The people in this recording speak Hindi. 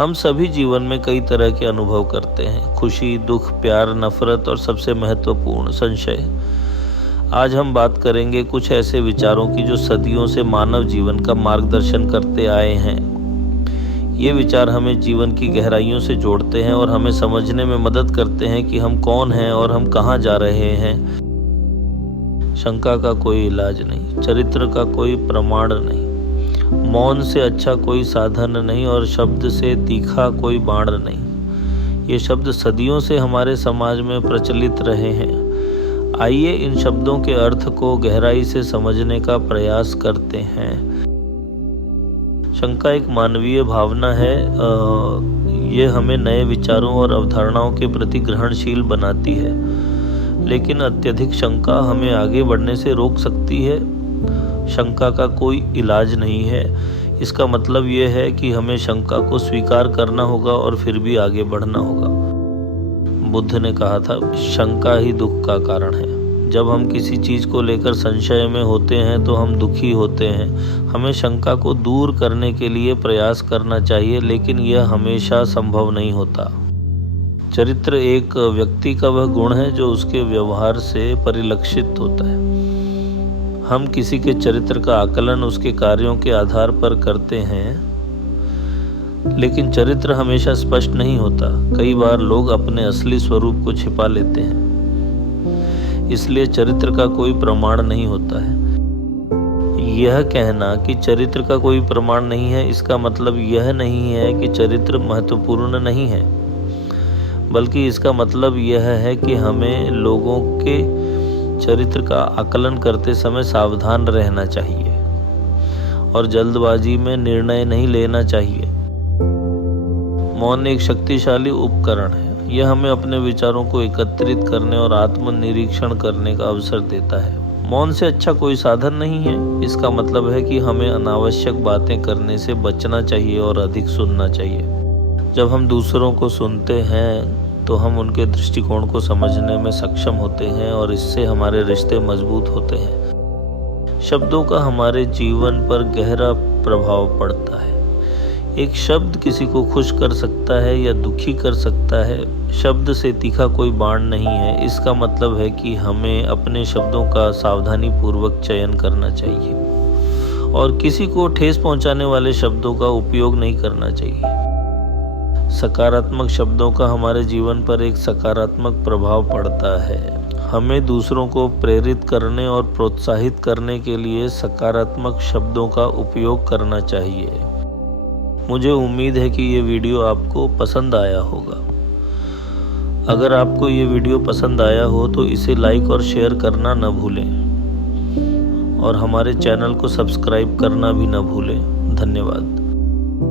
हम सभी जीवन में कई तरह के अनुभव करते हैं, खुशी, दुख, प्यार, नफरत और सबसे महत्वपूर्ण संशय। आज हम बात करेंगे कुछ ऐसे विचारों की जो सदियों से मानव जीवन का मार्गदर्शन करते आए हैं। ये विचार हमें जीवन की गहराइयों से जोड़ते हैं और हमें समझने में मदद करते हैं कि हम कौन हैं और हम कहाँ जा रहे हैं। शंका का कोई इलाज नहीं, चरित्र का कोई प्रमाण नहीं, मौन से अच्छा कोई साधन नहीं और शब्द से तीखा कोई बाण नहीं। ये शब्द सदियों से हमारे समाज में प्रचलित रहे हैं। आइए इन शब्दों के अर्थ को गहराई से समझने का प्रयास करते हैं। शंका एक मानवीय भावना है। ये हमें नए विचारों और अवधारणाओं के प्रति ग्रहणशील बनाती है, लेकिन अत्यधिक शंका हमें आगे बढ़ने से रोक सकती है। शंका का कोई इलाज नहीं है। इसका मतलब यह है कि हमें शंका को स्वीकार करना होगा और फिर भी आगे बढ़ना होगा। बुद्ध ने कहा था, शंका ही दुख का कारण है। जब हम किसी चीज़ को लेकर संशय में होते हैं तो हम दुखी होते हैं। हमें शंका को दूर करने के लिए प्रयास करना चाहिए, लेकिन यह हमेशा संभव नहीं होता। चरित्र एक व्यक्ति का वह गुण है जो उसके व्यवहार से परिलक्षित होता है। हम किसी के चरित्र का आकलन उसके कार्यों के आधार पर करते हैं, लेकिन चरित्र हमेशा स्पष्ट नहीं होता। कई बार लोग अपने असली स्वरूप को छिपा लेते हैं, इसलिए चरित्र का कोई प्रमाण नहीं होता है। यह कहना कि चरित्र का कोई प्रमाण नहीं है, इसका मतलब यह नहीं है कि चरित्र महत्वपूर्ण नहीं है, बल्कि इसका मतलब यह है कि हमें लोगों के चरित्र का आकलन करते समय सावधान रहना चाहिए और जल्दबाजी में निर्णय नहीं लेना चाहिए। मौन एक शक्तिशाली उपकरण है। यह हमें अपने विचारों को एकत्रित करने और आत्मनिरीक्षण करने का अवसर देता है। मौन से अच्छा कोई साधन नहीं है। इसका मतलब है कि हमें अनावश्यक बातें करने से बचना चाहिए और अधिक सुनना चाहिए। जब हम दूसरों को सुनते हैं तो हम उनके दृष्टिकोण को समझने में सक्षम होते हैं और इससे हमारे रिश्ते मजबूत होते हैं। शब्दों का हमारे जीवन पर गहरा प्रभाव पड़ता है। एक शब्द किसी को खुश कर सकता है या दुखी कर सकता है। शब्द से तीखा कोई बाण नहीं है। इसका मतलब है कि हमें अपने शब्दों का सावधानी पूर्वक चयन करना चाहिए और किसी को ठेस पहुंचाने वाले शब्दों का उपयोग नहीं करना चाहिए। सकारात्मक शब्दों का हमारे जीवन पर एक सकारात्मक प्रभाव पड़ता है। हमें दूसरों को प्रेरित करने और प्रोत्साहित करने के लिए सकारात्मक शब्दों का उपयोग करना चाहिए। मुझे उम्मीद है कि ये वीडियो आपको पसंद आया होगा। अगर आपको ये वीडियो पसंद आया हो तो इसे लाइक और शेयर करना न भूलें और हमारे चैनल को सब्सक्राइब करना भी न भूलें। धन्यवाद।